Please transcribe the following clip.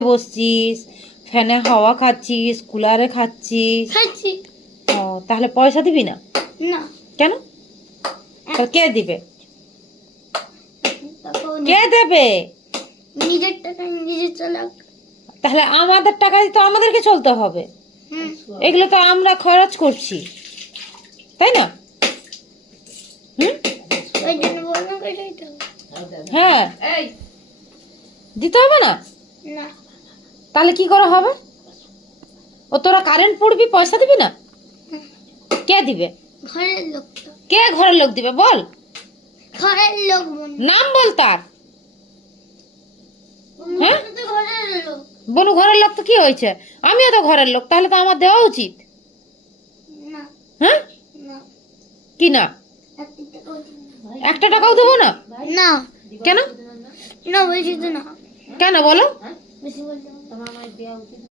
বসছিস, ফ্যানে হাওয়া খাচ্ছিস, কুলারে খাচ্ছিস। খাচ্ছি ও, তাহলে পয়সা দিবি না? না। কেন? তাহলে কে দিবে? তারপর কে দেবে? নিজের টাকা নিজে চালাক। তাহলে আমাদের টাকায় তো আমাদেরকে চলতে হবে। হুম। এগুলো তো আমরা খরচ করছি, তাই না? হুম, ওই জন্য বললাম এটাই তো। হ্যাঁ, দিতে হবে না? না। তাহলে কি করে হবে? ও, তোরা কারেন্ট পড়বি, পয়সা দিবি না? কে দিবে? ঘরের লোক তো। কে ঘরের লোক দিবে বল? ঘরের লোক নাম বল তার। হ্যাঁ, তো ঘরের লোক। বনু ঘরের লোক তো কি হয়েছে? আমিও তো ঘরের লোক, তাহলে তো আমার দেওয়া উচিত। না হ্যাঁ, না। কি না? একটা টাকাও দেবো না? না কেন? না, বেশি তো না। কেন বলো? বেশি বলতে